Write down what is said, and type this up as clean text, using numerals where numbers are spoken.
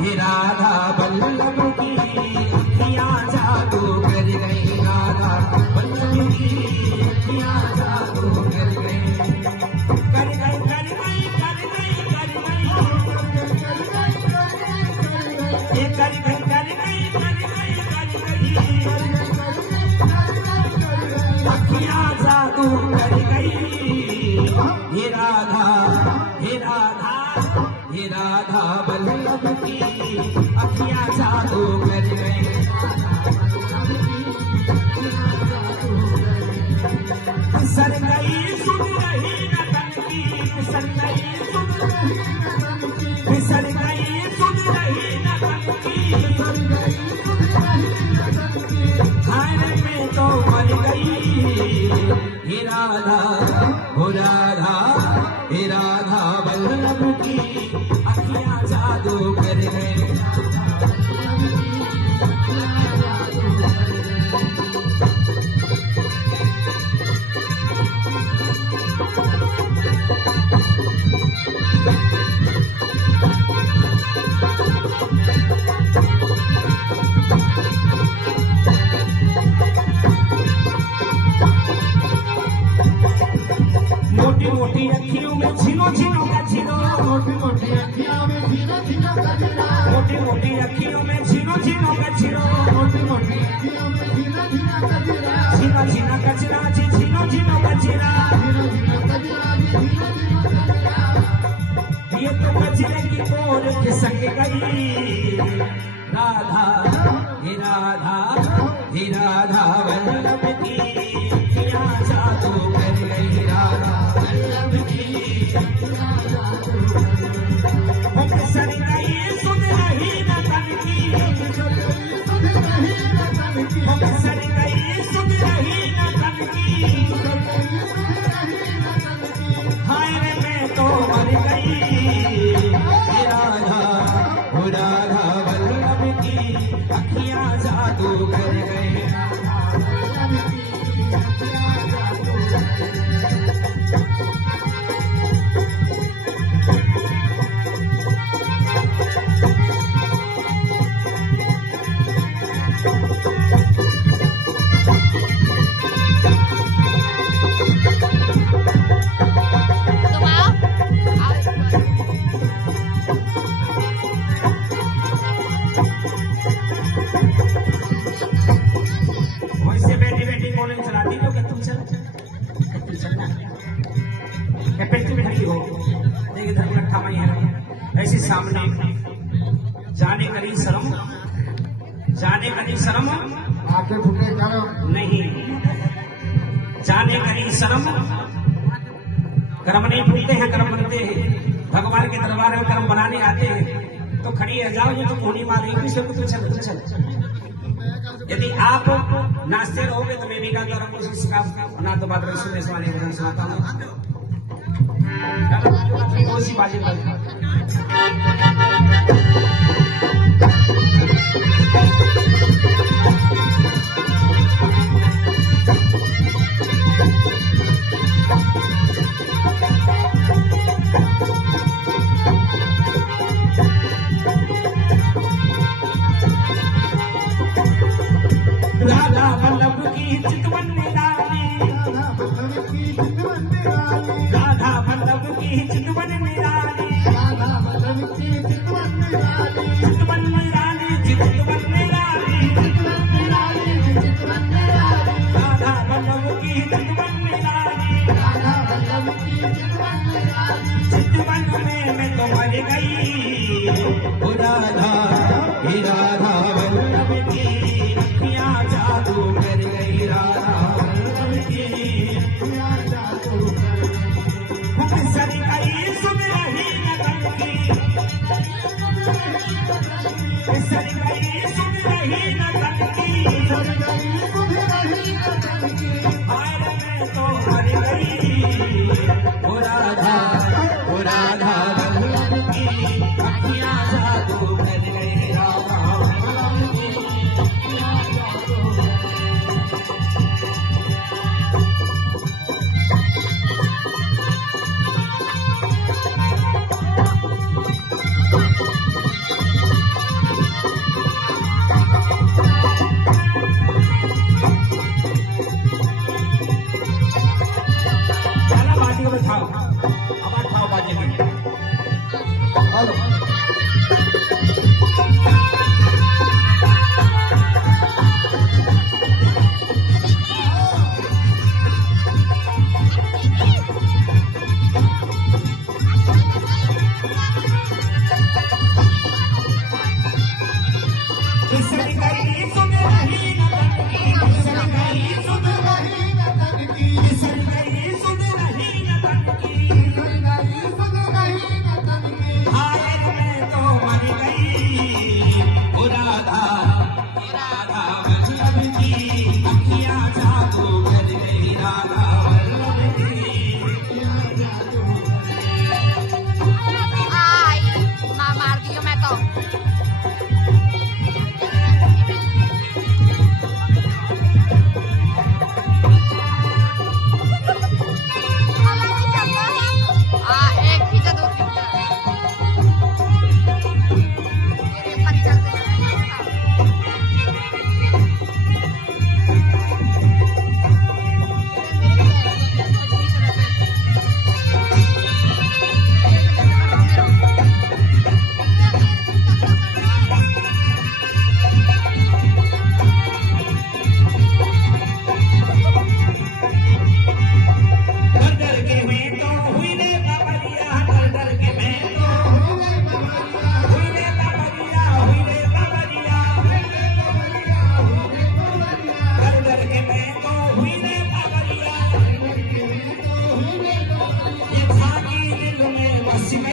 हे राधा वल्लभ की अखियां जादू कर गई, राधा वल्लभ की अखियां जादू कर गई, कर गई कर गई कर गई कर गई, ये कर गई कर गई कर गई कर गई, अखियां जादू कर गई, हे राधा हे राधा हे राधा वल्लभ की अखियां जादू कर गई, फिसल गई सुन रही नटन की, फिसल गई सुन रही नटन की, फिसल गई सुन रही नटन की, हाय में तो मर गई, हे राधा हो राधा हे राधा वल्लभ की अखियां जादू कर गई, मोटी मोटी अखियों में झीनो झीनो का झीनो, मोटी मोटी अखियों में झीनो झीनो का झीनो, मोटी मोटी अखियों में झीनो झीनो का झीनो, मोटी मोटी अखियों में झीनो झीनो का झीनो, झीना झीना कचरा जी झीनो झीनो कचरा, झीनो झीनो कचरा जी झीनो झीनो कचरा, ये तो कचरे की कोर खिसक गई, राधा हे राधा हे राधा वल्लभ की अखियां जादू कर गई, राधा वल्लभ की अखियां जादू कर गई, वो फिसल गई सुन रही नटन की, फिसल गई सुन रही नटन की, वो फिसल गई सुन रही नटन की, फिसल गई सुन रही नटन की, हाय रे मैं तो मर गई, हे राधा हो राधा वल्लभ की अखियां जादू कर गई, राधा वल्लभ की अखियां जादू कर वैसे बेटी बेटी कौन चलाती तो क्या तुम चलना पेटी में खड़ी हो, देखिए धर्म रखा मई है ऐसे सामने जाने करी शर्म, जाने करी शर्म आके फुटे करो नहीं, जाने करी शर्म, कर्म नहीं फूलते हैं कर्म बनते हैं, भगवान के दरबार में कर्म बनाने आते हैं तो खड़ी है, जाओ ये तो कोनी मारेगी सब तो चल चल, यदि आप नाचते रहोगे तो मैं भी गाता रहूंगा उसी का ना, तो बात सुनने से वाले भजन सुनाता हूँ, उसी बाजी राधा वल्लभ की चितवन निराली, राधा वल्लभ की चितवन निराली, राधा वल्लभ की चितवन निराली, चितवन निराली चितवन निराली, चितवन निराली चितवन निराली, राधा वल्लभ की चितवन निराली, राधा वल्लभ की चितवन निराली, चितवन में मैं तो मर गई, ओ राधा हे राधा वल्लभ की अखियां जादू कर गई, राधा वल्लभ की अखियां जादू कर गई, फिसल गई सुन रही नटन की, फिसल गई सुन रही नटन की, फिसल गई सुन रही नटन की, हाय रे मैं तो मर गई, ओ राधा वल्लभ की अखियां जादू कर गई, राधा वल्लभ की अखियां जादू कर गई। रे